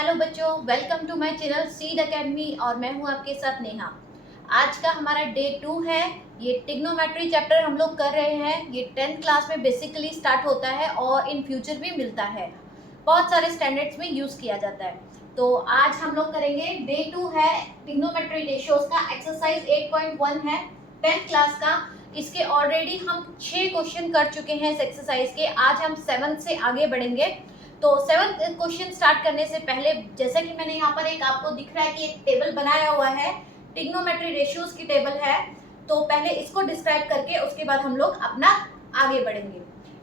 Hello बच्चों, welcome to my channel Seed Academy और मैं हूं आपके साथ नेहा। आज का हमारा डे 2 है। ये ट्रिग्नोमेट्री चैप्टर हम लोग कर रहे हैं। ये 10th क्लास में बेसिकली स्टार्ट होता है और इन फ्यूचर भी मिलता है। बहुत सारे स्टैंडर्ड्स में यूज किया जाता है। तो आज हम लोग करेंगे डे 2 है ट्रिग्नोमेट्री रेशियोज का। एक्सरसाइज 8.1 है 10th क्लास का। इसके ऑलरेडी हम 6 क्वेश्चन कर चुके हैं इस एक्सरसाइज के। आज हम 7th से आगे बढ़ेंगे। तो 7th क्वेश्चन स्टार्ट करने से पहले, जैसा कि मैंने यहाँ पर एक आपको दिख रहा है कि एक टेबल बनाया हुआ है, ट्रिग्नोमेट्री रेशियोज की टेबल है। तो पहले इसको डिस्क्राइब करके उसके बाद हम लोग अपना आगे बढ़ेंगे।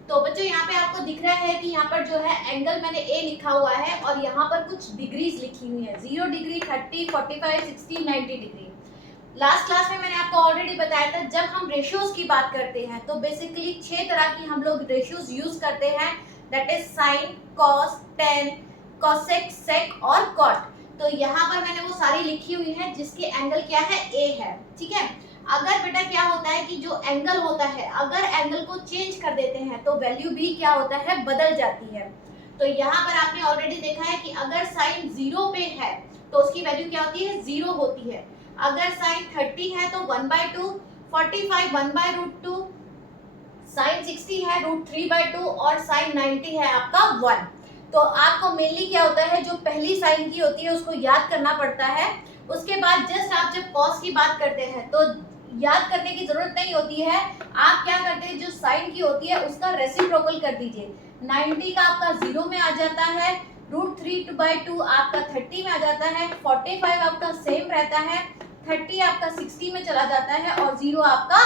तो बच्चों, यहाँ पे आपको दिख रहा है कि यहाँ पर जो है एंगल मैंने ए लिखा हुआ है और यहाँ पर कुछ डिग्रीज लिखी हुई है, 0 डिग्री, 30, 45, 60, 90 डिग्री। लास्ट क्लास में मैंने आपको ऑलरेडी बताया था, जब हम रेशियोज की बात करते हैं तो बेसिकली 6 तरह की हम लोग रेशियोज यूज करते हैं। That is sine, cos, tan, cosec, sec और कॉट। तो यहाँ पर मैंने वो सारी लिखी हुई है जिसकी एंगल क्या है, ए है। ठीक है। अगर बेटा क्या होता है कि जो एंगल होता है, अगर एंगल को चेंज कर देते हैं तो वैल्यू भी क्या होता है, बदल जाती है। तो यहाँ पर आपने ऑलरेडी देखा है कि अगर साइन 0 पे है तो उसकी वैल्यू क्या होती है, 0 होती है। अगर साइन 30 है तो 1/2, 45 1/√2, साइन 60 है √3/2 और साइन 90 है आपका 1। तो आपको मेनली क्या होता है, जो पहली साइन की होती है उसको याद करना पड़ता है। उसके बाद जस्ट आप जब कॉस की बात करते हैं तो याद करने की जरूरत नहीं होती है। आप क्या करते हैं, जो साइन की होती है उसका रेसिप्रोकल कर दीजिए। 90 का आपका 0 में आ जाता है, √3/2 आपका 30 में आ जाता है, 45 आपका सेम रहता है, 30 आपका 60 में चला जाता है और 0 आपका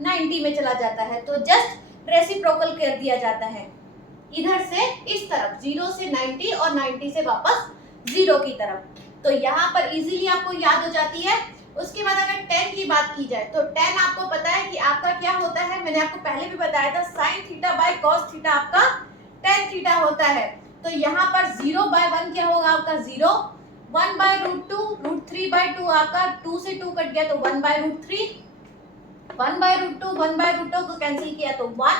90 में चला जाता है। तो जस्ट रेसिप्रोकल कर दिया जाता है, इधर से इस तरफ 0 से 90 और 90 से वापस 0 की तरफ। तो यहाँ पर इजीली आपको याद हो जाती है। उसके बाद अगर 10 की बात की जाए तो 10 आपको पता है कि आपका क्या होता है, मैंने आपको पहले भी बताया था, sine theta by cos theta आपका tan थीटा होता है। तो यहाँ पर 0/1 क्या होगा आपका 0, 1/√2, √3/2 आपका 2 से 2 कट गया तो 1/√3, 1/√2, 1/√2 को कैंसिल किया तो 1,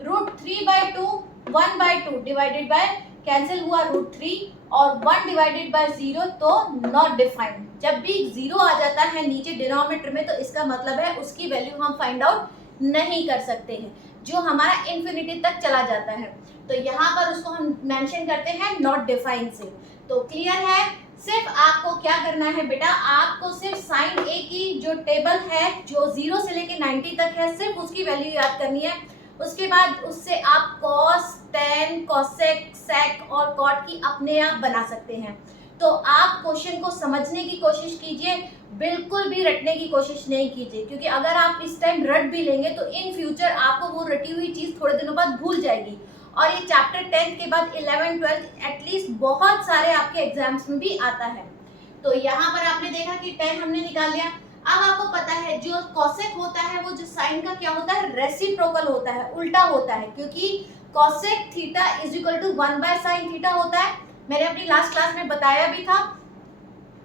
√3/2, 1/2 डिवाइडेड बाय कैंसिल हुआ √3 और 1 डिवाइडेड बाय 0 तो नॉट डिफाइंड। जब भी 0 आ जाता है नीचे डिनोमिनेटर में तो इसका मतलब है उसकी वैल्यू हम फाइंड आउट नहीं कर सकते हैं, जो हमारा इन्फिनिटी तक चला जाता है। तो यहाँ पर उसको हम मेंशन करते हैं नॉट डिफाइंड से। तो क्लियर है। सिर्फ आपको क्या करना है बेटा, आपको सिर्फ साइन ए की जो टेबल है जो 0 से लेके 90 तक है, सिर्फ उसकी वैल्यू याद करनी है। उसके बाद उससे आप कॉस, टेन, कॉसेक, सेक और कॉट की अपने आप बना सकते हैं। तो आप क्वेश्चन को समझने की कोशिश कीजिए, बिल्कुल भी रटने की कोशिश नहीं कीजिए, क्योंकि अगर आप इस टाइम रट भी लेंगे तो इन फ्यूचर आपको वो रटी हुई चीज थोड़े दिनों बाद भूल जाएगी। और ये चैप्टर 10th के बाद 11, 12 एटलीस्ट बहुत सारे आपके एग्जाम्स में भी आता है। तो यहाँ पर आपने देखा कि 10 हमने निकाल लिया। अब आपको पता है जो कॉसेक होता है वो जो साइन का क्या होता है, रेसिप्रोकल होता है, उल्टा होता है, क्योंकि cosec theta is equal to 1/sin theta होता है। मैंने अपनी लास्ट क्लास में बताया भी था।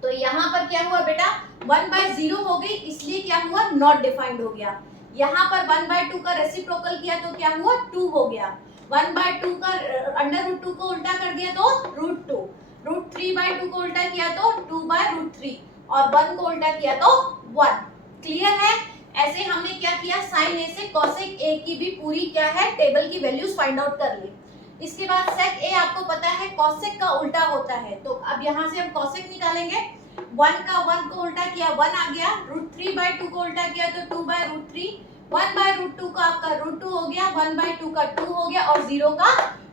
तो यहाँ पर क्या हुआ बेटा, 1/0 हो गई, इसलिए क्या हुआ, नॉट डिफाइंड हो गया। यहाँ पर 1/2 का रेसिप्रोकल किया तो क्या हुआ, 2 हो गया। 1/2 का √2 को उल्टा कर दिया तो √2, √3/2 को उल्टा किया तो 2/√3 और 1 को उल्टा किया तो 1। क्लियर है। ऐसे हमने क्या किया, साइन ए से कॉसेक ए की भी पूरी क्या है, टेबल की वैल्यूज फाइंड आउट कर ली। इसके बाद सेक ए आपको पता है कॉसेक का उल्टा होता है। तो अब यहाँ से हम कॉसेक निकालेंगे। 1 का 1 को उल्टा किया 1 आ गया, √3/2 को उल्टा किया तो 2/√3, 1/√2 का आपका √2 हो गया, 1/2 का 2 हो गया और 0 का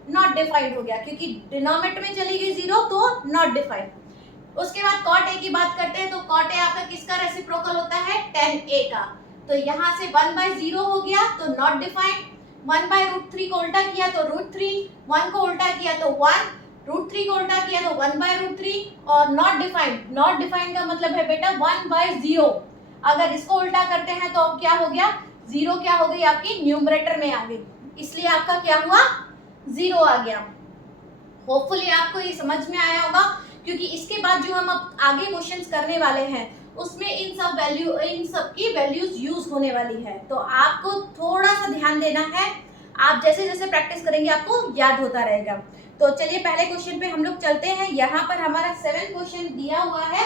नॉट डिफाइंड हो गया, क्योंकि डिनोमिनेटर में चली गई 0 तो नॉट डिफाइंड। उसके बाद कॉट ए की बात करते हैं। तो कॉट ए आपका किसका रेसिप्रोकल होता है, tan ए का। तो यहाँ से 1/0 हो गया तो नॉट डिफाइंड, 1/√3 को उल्टा किया तो √3, 1 को उल्टा किया तो 1, √3 को उल्टा किया तो 1/√3 और नॉट डिफाइंड। नॉट डिफाइंड का मतलब है बेटा 1/0। अगर इसको उल्टा करते हैं तो अब क्या हो गया, 0 क्या हो गई आपकी न्यूमरेटर में आ गई, इसलिए आपका क्या हुआ, 0 आ गया। होपफुली आपको ये समझ में आया होगा, क्योंकि इसके बाद जो हम अब आगे क्वेश्चंस करने वाले हैं उसमें इन सब की वैल्यूज यूज होने वाली है। तो आपको थोड़ा सा ध्यान देना है, आप जैसे जैसे प्रैक्टिस करेंगे आपको याद होता रहेगा। तो तो चलिए पहले क्वेश्चन पे हम लोग चलते हैं। यहाँ पर हमारा 7 क्वेश्चन दिया हुआ है।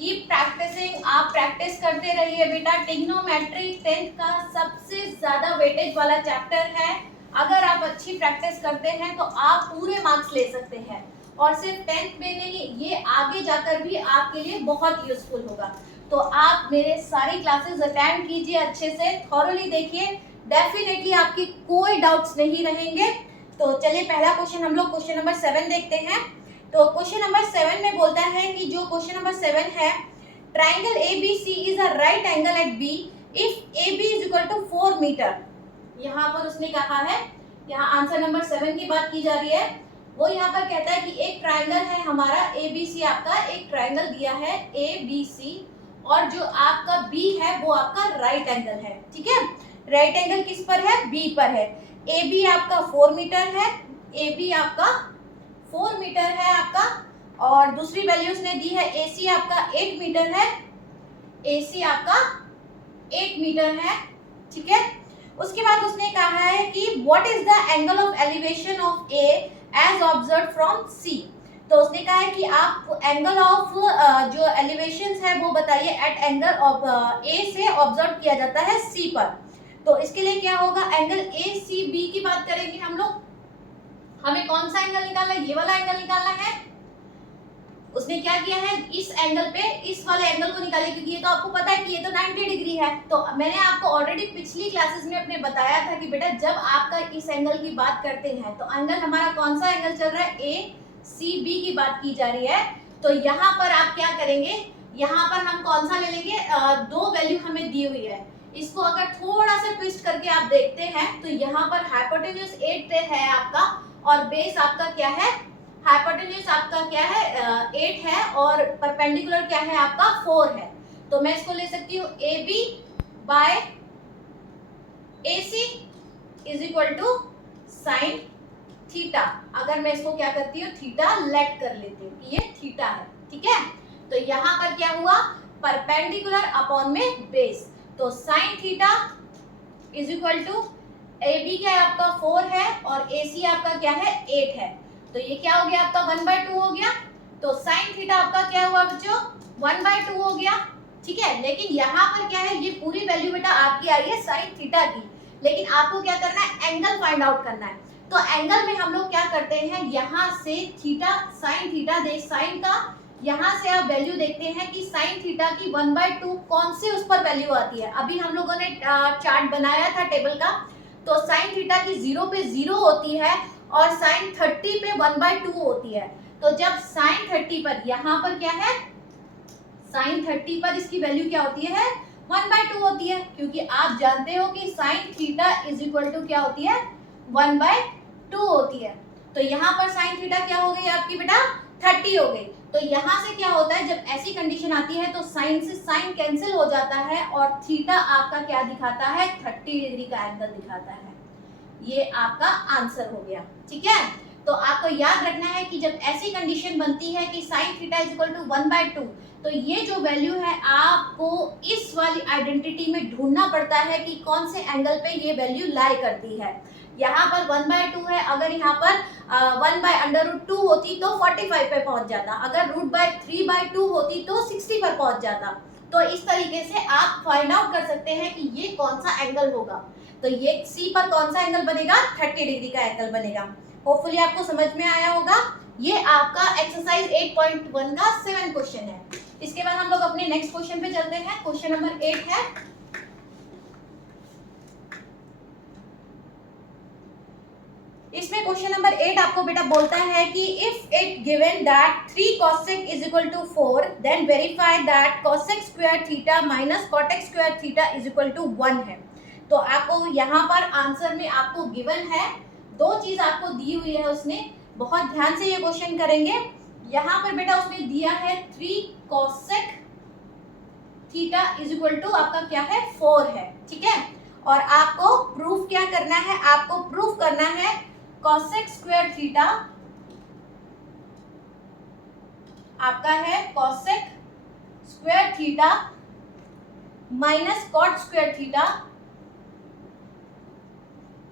कीप प्रैक्टिसिंग, आप प्रैक्टिस करते रहिए बेटा। ट्रिग्नोमेट्री 10th का सबसे ज्यादा वेटेज वाला चैप्टर है। अगर आप अच्छी प्रैक्टिस करते हैं तो आप पूरे मार्क्स ले सकते हैं, और सिर्फ 10th में नहीं, ये आगे जाकर भी आपके लिए बहुत यूजफुल होगा। तो आप मेरे सारी क्लासेस अटेंड कीजिए, अच्छे से थॉरोली देखिए, डेफिनेटली आपकी कोई डाउट्स नहीं रहेंगे। तो चलिए पहला क्वेश्चन हम लोग क्वेश्चन नंबर 7 देखते हैं। तो क्वेश्चन नंबर 7 में बोलता है कि जो क्वेश्चन नंबर 7 है, triangle ABC is a right angle at B if AB is equal to 4 metre. यहाँ पर उसने कहा है, यहाँ आंसर नंबर 7 की बात की जा रही है। वो यहाँ पर कहता है कि एक ट्राइंगल है हमारा ABC, आपका एक ट्राइंगल दिया है ABC, और जो आपका B है वो आपका राइट एंगल है। ठीक है, राइट एंगल किस पर है? B पर है। AB आपका 4 मीटर है, AB आपका 4 मीटर है आपका, और दूसरी वैल्यू उसने दी है AC आपका 8 मीटर है, AC आपका 8 मीटर है। ठीक है, उसके बाद उसने कहा है कि what is the angle of elevation of A as observed from C। तो उसने कहा है कि आप एंगल ऑफ जो एलिवेशंस है वो बताइए एट एंगल ऑफ A से ऑब्जर्व किया जाता है C पर। तो इसके लिए क्या होगा, एंगल ACB की बात करेंगे हम लोग। हमें कौन सा एंगल निकालना है? ये वाला एंगल निकालना है। उसने क्या किया है, इस एंगल पे इस वाले एंगल को निकाले, क्योंकि ये तो आपको पता है कि ये तो 90 डिग्री है। तो मैंने आपको ऑलरेडी पिछली क्लासेस में अपने बताया था कि बेटा जब आपका इस एंगल की बात करते हैं तो एंगल हमारा कौन सा एंगल चल रहा है? ACB की बात की जा रही है। तो यहाँ पर आप क्या करेंगे, यहाँ पर हम कौन सा ले लेंगे, दो वैल्यू हमें दी हुई है। इसको अगर थोड़ा सा ट्विस्ट करके आप देखते हैं तो यहाँ पर हाइपोटेन्यूज 8 है आपका, और बेस आपका क्या है, हाइपोटेन्यूज आपका क्या है 8 है, और परपेंडिकुलर क्या है आपका 4 है। तो मैं इसको ले सकती हूँ AB by AC is equal to sine theta. अगर मैं इसको क्या करती हूँ, थीटा लेट कर लेती हूँ कि ये थीटा है। ठीक है, तो यहाँ पर क्या हुआ, परपेंडिकुलर अपॉन में बेस। तो sine theta is equal to AB क्या है आपका 4 है, और AC आपका क्या है 8 है। तो ये क्या हो गया आपका 1/2 हो गया। तो साइन थीटा आपका क्या हुआ बच्चों, 1/2 हो गया। ठीक है, लेकिन यहाँ पर क्या है, ये पूरी वैल्यू बेटा आपकी आ रही है साइन थीटा की, लेकिन आपको क्या करना है, एंगल फाइंड आउट करना है। तो एंगल में हम लोग क्या करते हैं, यहाँ से थीटा साइन थीटा देख, साइन का यहाँ से आप वैल्यू देखते हैं कि साइन थीटा की 1/2 कौन सी उस पर वैल्यू आती है। अभी हम लोगों ने चार्ट बनाया था टेबल का, तो साइन थीटा की 0 पे 0 होती है, और साइन 30 पे 1/2 होती है। तो जब साइन 30 पर, यहाँ पर क्या है, साइन 30 पर इसकी वैल्यू क्या होती है, 1/2 होती है, क्योंकि आप जानते हो कि sine theta is equal to क्या होती है, 1/2 होती है। तो यहाँ पर साइन थीटा क्या हो गई आपकी बेटा, 30 हो गई। तो यहाँ से क्या होता है, जब ऐसी कंडीशन आती है तो साइन से साइन कैंसिल हो जाता है, और थीटा आपका क्या दिखाता है, 30 डिग्री का एंगल दिखाता है। ये आपका आंसर हो गया। ठीक है, तो आपको याद रखना है कि जब ऐसी कंडीशन बनती है कि sine theta is equal to 1/2, तो ये जो वैल्यू है आपको इस वाली आइडेंटिटी में ढूंढना पड़ता है कि कौन से एंगल पे ये वैल्यू लाई करती है। यहाँ पर 1/2 है, अगर यहाँ पर 1/√2 होती तो 45 पे पहुंच जाता, अगर √3/2 होती तो 60 पर पहुंच जाता। तो इस तरीके से आप फाइंड आउट कर सकते हैं कि ये कौन सा एंगल होगा। तो ये C पर कौन सा एंगल बनेगा, 30 डिग्री का एंगल बनेगा। होपफुली आपको समझ में आया होगा। ये आपका एक्सरसाइज 8.1 का 7 क्वेश्चन है। इसके बाद हम लोग अपने नेक्स्ट क्वेश्चन पे चलते हैं। क्वेश्चन नंबर 8 है, इसमें क्वेश्चन नंबर 8 आपको बेटा बोलता है कि if it given that 3 cosec is equal to 4 then verify that cosec square theta minus cotec square theta is equal to 1 है। तो आपको यहाँ पर आंसर में आपको गिवन है, दो चीज आपको दी हुई है उसने, बहुत ध्यान से ये क्वेश्चन करेंगे। यहाँ पर बेटा उसने दिया है 3 cosec theta is equal to आपका क्या है 4 है। ठीक है, और आपको प्रूफ क्या करना है, आपको प्रूफ करना है cosec स्क्वायर थीटा आपका है cosec square theta minus cot square theta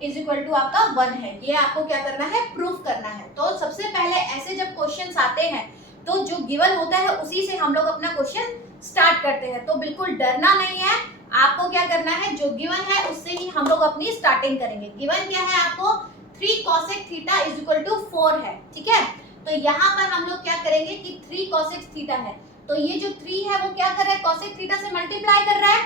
is equal to आपका 1 है। ये आपको क्या करना है, प्रूफ करना है। तो सबसे पहले ऐसे जब क्वेश्चंस आते हैं तो जो गिवन होता है उसी से हम लोग अपना क्वेश्चन स्टार्ट करते हैं। तो बिल्कुल डरना नहीं है, आपको क्या करना है, जो गिवन है उससे ही हम लोग अपनी स्टार्टिंग करेंगे। गिवन क्या है आपको, 3 cosec theta is equal to 4 है, ठीक है। तो यहाँ पर हम लोग क्या करेंगे कि 3 cosec थीटा है, तो ये जो 3 है वो क्या कर रहा है, cosec थीटा से मल्टीप्लाई कर रहा है,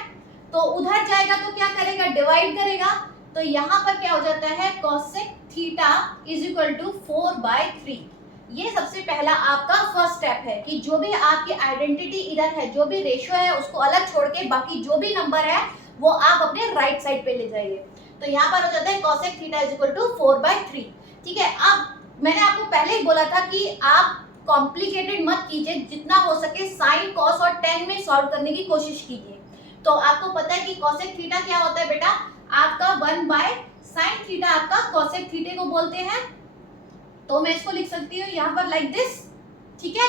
तो उधर जाएगा तो क्या करेगा, डिवाइड करेगा। तो यहाँ पर क्या हो जाता है, cosec theta is equal to 4/3। ये सबसे पहला आपका फर्स्ट स्टेप है कि जो भी आपकी आइडेंटिटी इधर है, जो भी रेशियो है उसको अलग छोड़ के बाकी जो भी नंबर है वो आप अपने राइट साइड पे ले जाइए। तो यहाँ पर हो जाता है cosec theta is equal to 4/3, ठीक है। अब मैंने आपको पहले ही बोला था कि आप कॉम्प्लिकेटेड मत कीजिए, जितना हो सके साइन, कॉस और टेन में सॉल्व करने की कोशिश कीजिए। तो आपको पता है कि cosec थीटा क्या होता है बेटा, आपका 1/sin थीटा आपका cosec थीटे को बोलते हैं। तो मैं इसको लिख सकती हूँ यहाँ पर लाइक दिस, ठीक है।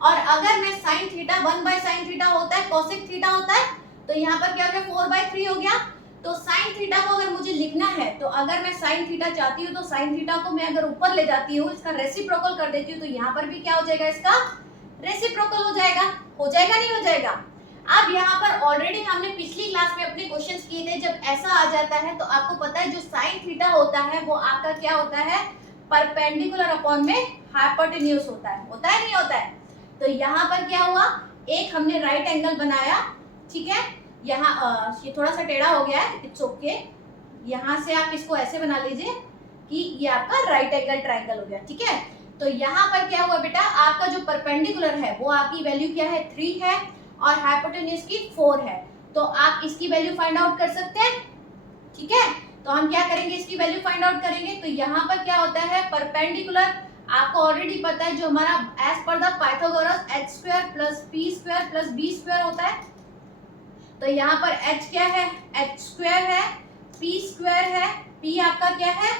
और अगर मैं sin थीटा 1/sin थीटा होता है, cosec थीटा होता है, तो यहाँ पर क्या हो गया, 4/3 हो गया। तो sin थीटा को अगर मुझे लिखना है, तो अगर मैं sin थीटा चाहती हूँ तो sin थीटा को मैं अगर ऊपर ले जाती हूँ, इसका रेसिप्रोकल कर देती हूँ, तो यहाँ पर भी क्या हो जाएगा, इसका रेसिप्रोकल हो जाएगा। नहीं हो जाएगा। अब यहाँ पर ऑलरेडी हमने पिछली क्लास में अपने क्वेश्चंस किए थे, जब ऐसा आ जाता है तो आपको पता है जो sin थीटा होता है वो आपका क्या होता है, परपेंडिकुलर अपॉन में हाइपोटेन्यूज होता है नहीं होता है। तो यहाँ पर क्या हुआ, एक हमने राइट एंगल बनाया, ठीक है। यहाँ ये थोड़ा सा टेढ़ा हो गया है, इट्स ओके। यहाँ से आप इसको ऐसे बना लीजिए कि ये आपका राइट एंगल ट्राइंगल हो गया, ठीक है। तो यहाँ पर क्या हुआ बेटा, आपका जो परपेंडिकुलर है वो आपकी वैल्यू क्या है, 3 है, और हाइपोटेन्यूज की 4 है। तो आप इसकी वैल्यू फाइंड आउट कर सकते हैं, ठीक है। तो हम क्या करेंगे, इसकी वैल्यू फाइंड आउट करेंगे। तो यहाँ पर क्या होता है, परपेंडिकुलर आपको ऑलरेडी पता है, जो हमारा as per the Pythagoras h² + p² + b² होता है। तो यहाँ पर h क्या है, h² है, p² है, p आपका क्या है,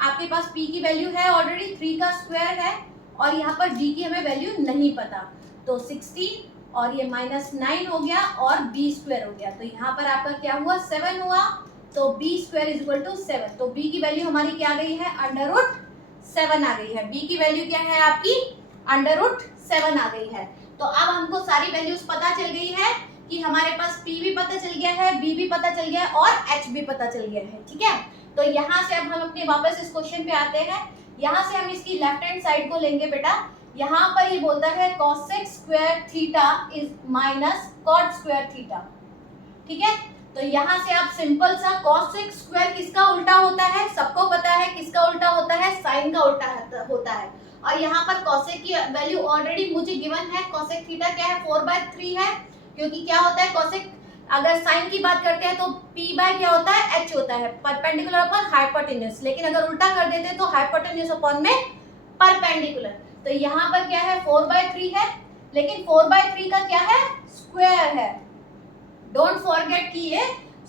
आपके पास p की वैल्यू है ऑलरेडी, 3 का स्क्वायर है, और यहाँ पर d की हमें वैल्यू नहीं पता। तो 16 और ये -9 हो गया और b² हो गया। तो यहाँ पर आपका क्या हुआ, 7 हुआ। तो b² इज इक्वल टू 7। तो b की वैल्यू हमारी क्या आ गई है, √7 आ गई है। b की वैल्यू क्या है आपकी, √7 आ गई है। तो अब हमको सारी वैल्यूज पता चल गई है कि हमारे पास p भी पता चल गया है, b भी पता चल गया है और h भी पता चल गया है, ठीक है। तो यहाँ से अब हम अपने वापस इस क्वेश्चन पे आते हैं। यहाँ से हम इसकी लेफ्ट हैंड साइड को लेंगे बेटा। यहाँ पर ये बोलता है cosec² theta is -cot² theta, ठीक है। तो यहाँ से आप सिंपल सा cosec² किसका उल्टा होता है, सबको पता है किसका उल्टा होता है, साइन का उल्टा होता है। और यहाँ पर cosec की वैल्यू ऑलरेडी मुझे गिवन है, cosec थीटा क्या है, 4/3 है, क्योंकि क्या होता है cosec, अगर साइन की बात करते हैं तो p बाय क्या होता है, h होता है, परपेंडिकुलर अपॉन हाइपोटेन्यूज। लेकिन अगर उल्टा कर देते हैं तो हाइपोटेन्यूज अपॉन में परपेंडिकुलर। तो यहाँ पर क्या है, 4/3 है, लेकिन 4/3 का क्या है, स्क्वायर है। डोंट फॉरगेट कि ये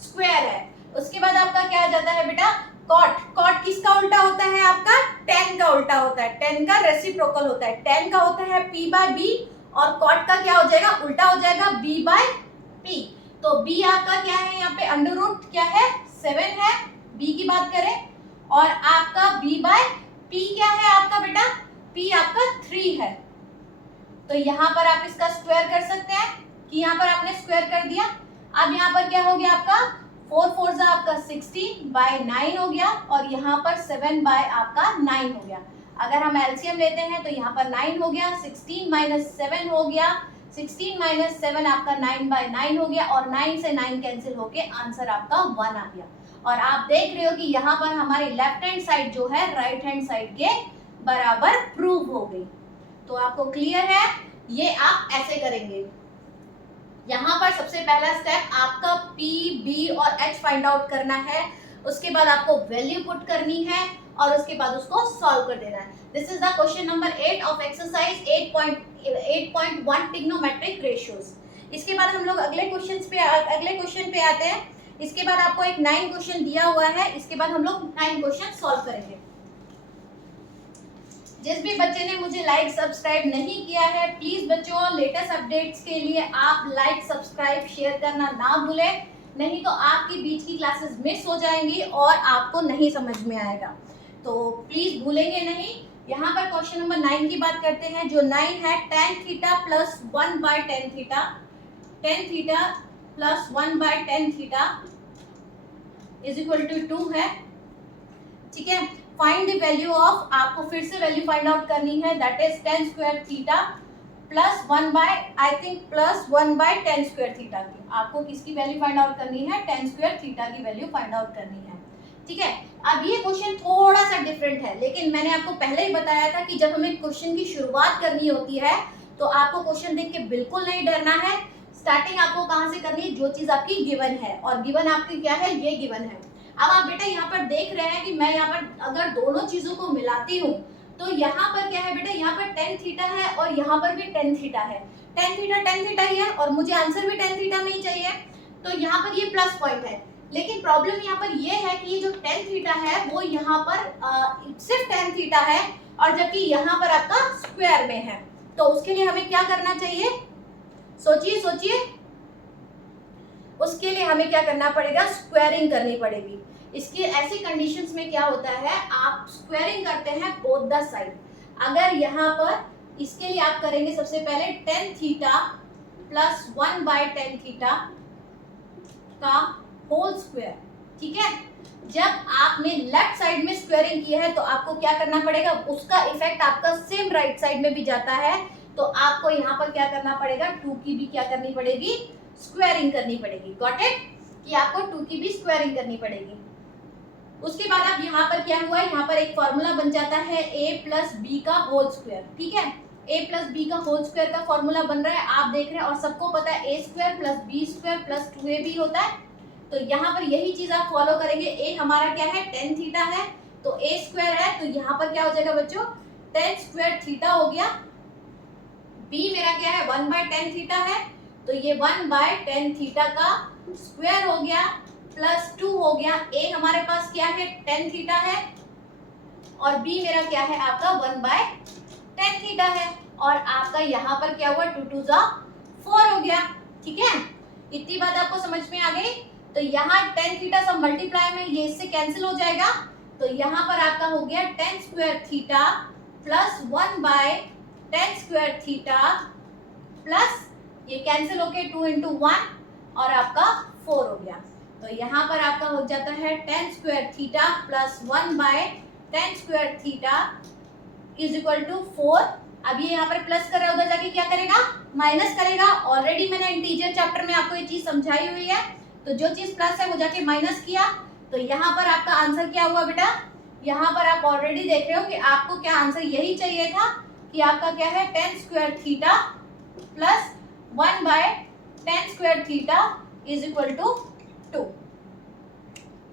स्क्वायर है। उसके बाद आपका क्या आ जाता है बेटा, कॉट किसका उल्टा होता है, आपका tan का उल्टा होता है, tan का रेसिप्रोकल होता है। tan का होता है p/b और कॉट का क्या हो जाएगा, उल्टा हो जाएगा b/p। तो b आपका क्या है, यहाँ पे √ क्या है, 7 है, b की बात करें, और आपका b/p क्या है आपका बेटा, p आपका 3 है। तो यहाँ पर आप इसका स्क्वायर कर सकते हैं कि यहाँ पर आपने स्क्वायर कर दिया। अब यहाँ पर क्या हो गया आपका, 4 आपका 16/9 हो गया, और यहाँ पर 7 आपका 9 हो गया। अगर हम एलसीएम लेते हैं तो यहाँ पर 9 हो गया, 16 - 7 हो गया, 16 - 7 आपका 9/9 हो गया, और 9 से 9 कैंसिल होके आंसर आपका 1 आ गया। और आप देख रहे हो कि यहाँ पर हमारी लेफ्ट हैंड साइड जो है राइट हैंड साइड के बराबर प्रूव हो गई। तो आपको क्लियर है, ये आप ऐसे करेंगे। यहाँ पर सबसे पहला स्टेप आपका p, b और h फाइंड आउट करना है। उसके बाद आपको वैल्यू पुट करनी है और उसके बाद उसको सॉल्व कर देना है। This is the question number 8 of exercise 8.1 trigonometric ratios. इसके बाद हम लोग अगले क्वेश्चन पे आते हैं। इसके बाद आपको एक 9 क्वेश्चन दिया हुआ है, इसके बाद हम लोग 9 क्वेश्चन सॉल्व करेंगे। जिस भी बच्चे ने मुझे लाइक सब्सक्राइब नहीं किया है, प्लीज बच्चों लेटेस्ट अपडेट्स के लिए आप लाइक सब्सक्राइब शेयर करना ना भूलें। नहीं तो आपकी बीच की क्लासेस मिस हो जाएंगी और आपको नहीं समझ में आएगा। तो प्लीज भूलेंगे नहीं। यहाँ पर क्वेश्चन नंबर 9 की बात करते हैं। जो 9 है tan theta plus 1 by tan theta, tan theta plus 1 by tan theta is equal to 2 है। ठीक है, फाइंड द वैल्यू ऑफ, आपको फिर से वैल्यू फाइंड आउट करनी है, that is tan square theta plus 1 by, I think plus 1 by tan square theta की। आपको किसकी वैल्यू फाइंड आउट करनी है? tan स्क्वायर थीटा की वैल्यू फाइंड आउट करनी है। ठीक है, अब ये क्वेश्चन थोड़ा सा डिफरेंट है, लेकिन मैंने आपको पहले ही बताया था कि जब हमें क्वेश्चन की शुरुआत करनी होती है तो आपको क्वेश्चन देख के बिल्कुल नहीं डरना है। स्टार्टिंग आपको कहाँ से करनी है? जो चीज आपकी गिवन है, और गिवन आपकी क्या है? ये गिवन है। अब आप बेटा यहाँ पर देख रहे हैं कि मैं यहाँ पर अगर दोनों चीजों को मिलाती हूँ तो यहाँ पर क्या है बेटा? यहाँ पर tan थीटा है और यहाँ पर भी tan थीटा है। tan थीटा ही है और मुझे आंसर भी tan थीटा में ही चाहिए, तो यहाँ पर ये प्लस पॉइंट है। लेकिन प्रॉब्लम यहाँ पर ये है कि ये जो tan थीटा है वो यहाँ पर सिर्फ tan थीटा है, और जबकि यहाँ पर आपका स्क्वायर में है। तो उसके लिए हमें क्या करना चाहिए? सोचिए। उसके लिए हमें क्या करना पड़ेगा? स्क्वायरिंग करनी पड़ेगी। इसकी ऐसी कंडीशंस में क्या होता है, आप स्क्वायरिंग करते हैं बोथ द साइड। अगर यहाँ पर इसके लिए आप करेंगे सबसे पहले tan theta plus 1 by tan theta का होल स्क्वायर। ठीक है, जब आपने लेफ्ट साइड में स्क्वायरिंग की है तो आपको क्या करना पड़ेगा? उसका इफेक्ट आपका सेम राइट साइड में भी जाता है, तो आपको यहाँ पर क्या करना पड़ेगा? 2 की भी क्या करनी पड़ेगी? स्क्वायरिंग करनी पड़ेगी। Got it? कि आपको 2 की भी स्क्वायरिंग करनी पड़ेगी। उसके बाद अब यहाँ पर क्या हुआ है? यहाँ पर एक फॉर्मूला बन जाता है a प्लस बी का होल स्क्वायर। ठीक है, a प्लस बी का होल स्क्वायर का फॉर्मूला बन रहा है, आप देख रहे हैं, और सबको पता है a square plus B square plus 2ab होता है। तो यहाँ पर यही चीज आप फॉलो करेंगे। a हमारा क्या है? tan थीटा है, तो a स्क्वायर है, तो यहाँ पर क्या हो जाएगा बच्चों? tan स्क्वायर थीटा हो गया। b मेरा क्या है? 1 बाय tan थीटा है, तो ये 1 बाय tan थीटा का स्क्वायर हो गया प्लस 2 हो गया। a हमारे पास क्या है? tan थीटा है, और b मेरा क्या है? आपका 1 बाय tan थीटा है, और आपका यहाँ पर क्या हुआ? 2 2 4 हो गया। ठीक है, इतनी बात आपको समझ में आ गई? तो यहाँ tan थीटा सब मल्टीप्लाई में ये इससे कैंसिल हो जाएगा, तो यहाँ पर आपका हो गया tan square theta plus 1 by tan square theta plus ये कैंसिल होके 2 इंटू 1 और आपका 4 हो गया। तो यहाँ पर आपका हो जाता है tan square theta plus 1 by tan square theta is equal to 4। अब ये यहाँ पर प्लस कर रहा है, उधर जाके क्या करेगा? माइनस करेगा। ऑलरेडी मैंने इंटीजर चैप्टर में आपको ये चीज समझाई हुई है, तो जो चीज प्लस है वो जाके माइनस किया, तो यहाँ पर आपका आंसर क्या हुआ बेटा? यहाँ पर आप ऑलरेडी देख रहे हो कि आपको क्या आंसर यही चाहिए था कि आपका क्या है? tan square theta plus 1 by tan square theta is equal to 2।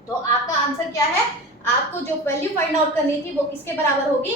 तो आपका आंसर क्या है? आपको जो वैल्यू फाइंड आउट करनी थी वो किसके बराबर होगी?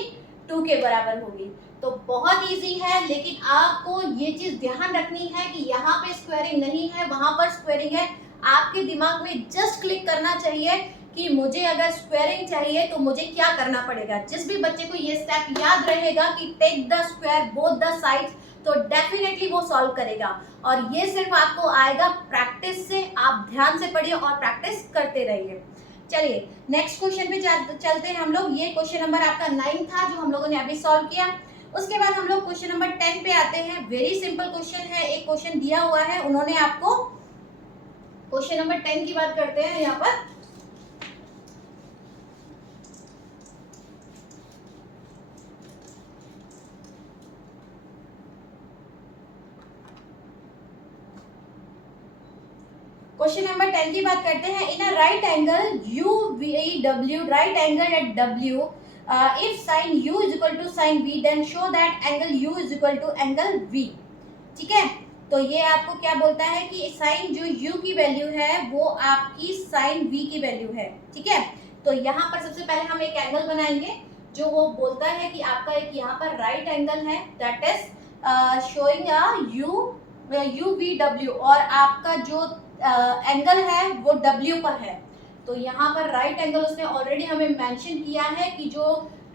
2 के बराबर होगी। तो बहुत इजी है, लेकिन आपको ये चीज ध्यान रखनी है कि यहाँ पे स्क्वायरिंग नहीं है, वहां पर स्क्वायरिंग है। आपके दिमाग में जस्ट क्लिक करना चाहिए कि मुझे अगर स्क्वायरिंग चाहिए तो मुझे क्या करना पड़ेगा। जिस भी बच्चे को ये स्टेप याद रहेगा कि take the square both the sides, तो डेफिनेटली वो सॉल्व करेगा। और ये सिर्फ आपको आएगा प्रैक्टिस से। आप ध्यान से पढ़िए और प्रैक्टिस करते रहिए। चलिए नेक्स्ट क्वेश्चन पे चलते हैं हम लोग। ये क्वेश्चन नंबर आपका 9 था जो हम लोगों ने अभी सॉल्व किया। उसके बाद हम लोग क्वेश्चन नंबर 10 पे आते हैं। वेरी सिंपल क्वेश्चन है, एक क्वेश्चन दिया हुआ है उन्होंने आपको। क्वेश्चन नंबर 10 की बात करते हैं यहाँ पर। क्वेश्चन नंबर 10 की बात करते हैं। In a right angle UVW, right angle at W, if sin U is equal to sin V, then show that angle U is equal to angle V। ठीक है, तो ये आपको क्या बोलता है कि sin जो U की वैल्यू है वो आपकी sin V की वैल्यू है। ठीक है, तो यहाँ पर सबसे पहले हम एक एंगल बनाएंगे जो वो बोलता है कि आपका एक यहाँ पर राइट एंगल है, that is showing a UVW, और आपका जो एंगल है वो W पर है। तो यहाँ पर राइट एंगल उसने ऑलरेडी हमें मेंशन किया है कि जो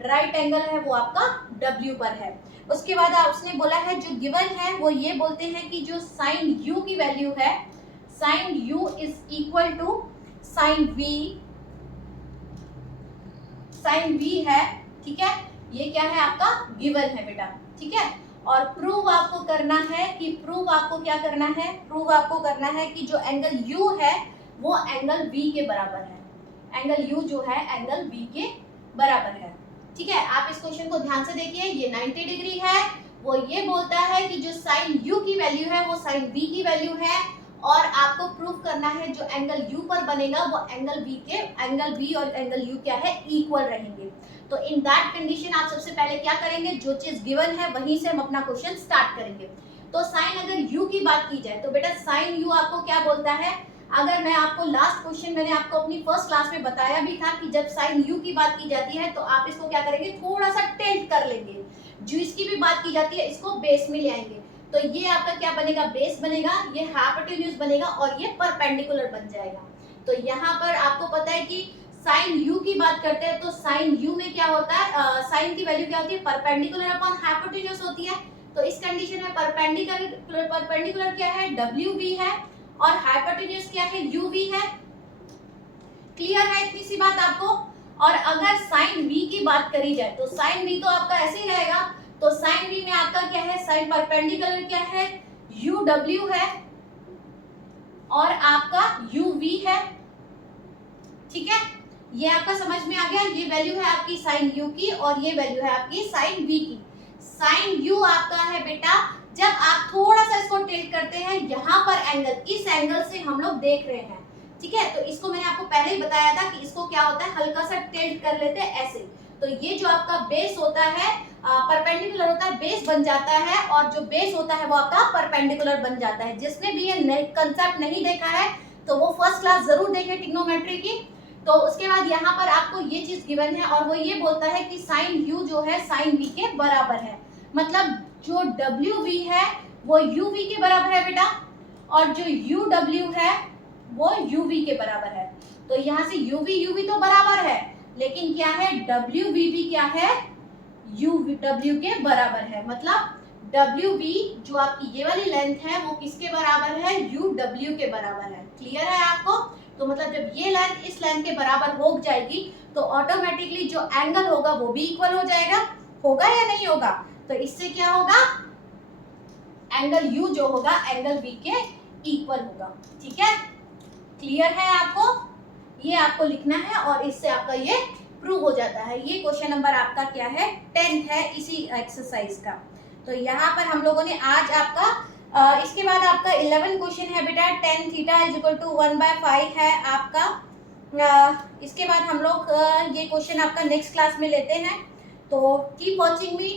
राइट एंगल है वो आपका W पर है। उसके बाद उसने बोला है जो गिवन है वो ये बोलते हैं कि जो साइन U की वैल्यू है, sine U is equal to sine V, sine V है, ठीक है। ये क्या है आपका गिवन है बेटा, ठीक है। और प्रूव आपको करना है कि प्रूव आपको क्या करना है, प्रूव आपको करना है कि जो एंगल यू है वो एंगल वी के बराबर है, एंगल यू जो है एंगल वी के बराबर है, ठीक है। आप इस क्वेश्चन को ध्यान से देखिए, ये 90 डिग्री है, वो ये बोलता है कि जो साइन यू की वैल्यू है वो साइन वी की वैल्यू है, और आपको प्रूव करना है जो एंगल यू पर बनेगा वो एंगल वी के, एंगल वी और एंगल यू क्या है इक्वल रहेंगे। तो इन दैट कंडीशन आप सबसे पहले क्या करेंगे, जो चीज गिवन है वहीं से हम अपना क्वेश्चन स्टार्ट करेंगे। तो साइन अगर यू की बात की जाए तो बेटा साइन यू आपको क्या बोलता है, अगर मैं आपको लास्ट क्वेश्चन मैंने आपको अपनी फर्स्ट क्लास में बताया भी था कि जब साइन यू की बात की जाती है तो आप इसको क्या करेंगे, थोड़ा सा टिल्ट कर लेंगे। जो इसकी भी बात की जाती है इसको बेस में ले आएंगे, तो ये आपका क्या बनेगा, बेस बनेगा, ये हाइपोटेन्यूज बनेगा और ये परपेंडिकुलर बन जाएगा। तो यहाँ पर आपको पता है कि साइन यू की बात करते हैं तो साइन यू में क्या होता है, साइन की वैल्यू क्या होती है, परपेंडिकुलर अपॉन हाइपोटेन्यूज होती है। तो इस कंडीशन में परपेंडिकुलर क्या है, डब्ल्यू वी है, और हाइपोटेन्यूज क्या है, यू वी है। क्लियर है इतनी सी बात आपको। और अगर साइन वी की बात करी जाए तो साइन वी तो आपका ऐसे ही रहेगा, तो साइन वी में आपका क्या है, साइन परपेंडिकुलर क्या है, यू डब्ल्यू है और आपका यू वी है, ठीक है। ये आपका समझ में आ गया, ये वैल्यू है आपकी साइन यू की और ये वैल्यू है आपकी साइन वी की। साइन यू आपका है बेटा जब आप थोड़ा सा इसको टिल्ट करते हैं, यहाँ पर एंगल, इस एंगल से हम लोग देख रहे हैं, ठीक है। तो इसको मैंने आपको पहले ही बताया था कि इसको क्या होता है, हल्का सा टिल्ट कर लेते हैं ऐसे। तो ये जो आपका बेस होता है परपेंडिकुलर होता है, बेस बन जाता है, और जो बेस होता है वो आपका परपेंडिकुलर बन जाता है। जिसने भी ये कंसेप्ट नहीं देखा है तो वो फर्स्ट क्लास जरूर देखे ट्रिग्नोमेट्री की। तो उसके बाद यहाँ पर आपको ये चीज गिवन है और वो ये बोलता है कि साइन यू जो है साइन वी के बराबर है, मतलब जो डब्ल्यू वी है वो यू वी के बराबर है बेटा, और जो यू डब्ल्यू है वो यू वी के बराबर है। तो यहाँ से यू वी तो बराबर है, लेकिन क्या है, डब्ल्यू वी भी क्या है, यू डब्ल्यू के बराबर है। मतलब डब्ल्यू वी जो आपकी ये वाली लेंथ है वो किसके बराबर है, यू डब्ल्यू के बराबर है। क्लियर है आपको। तो मतलब जब ये लेंथ इस लेंथ के बराबर हो जाएगी तो ऑटोमेटिकली जो एंगल होगा वो भी इक्वल हो जाएगा, होगा या नहीं होगा। तो इससे क्या होगा, एंगल यू जो होगा एंगल वी के इक्वल होगा, ठीक है। क्लियर है आपको, ये आपको लिखना है और इससे आपका ये प्रूव हो जाता है। ये क्वेश्चन नंबर आपका क्या है, 10 है इसी एक्सरसाइज का। तो यहाँ पर हम लोगों ने आज आपका इसके बाद आपका 11 क्वेश्चन है बेटा, tan theta is equal to 1/5 है आपका। इसके बाद हम लोग ये क्वेश्चन आपका नेक्स्ट क्लास में लेते हैं। तो कीप वॉचिंग मी,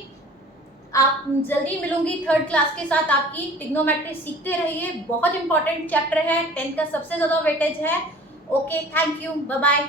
आप जल्दी मिलूंगी थर्ड क्लास के साथ आपकी। ट्रिग्नोमेट्री सीखते रहिए, बहुत इंपॉर्टेंट चैप्टर है, 10 का सबसे ज्यादा वेटेज है। Okay, thank you, bye bye.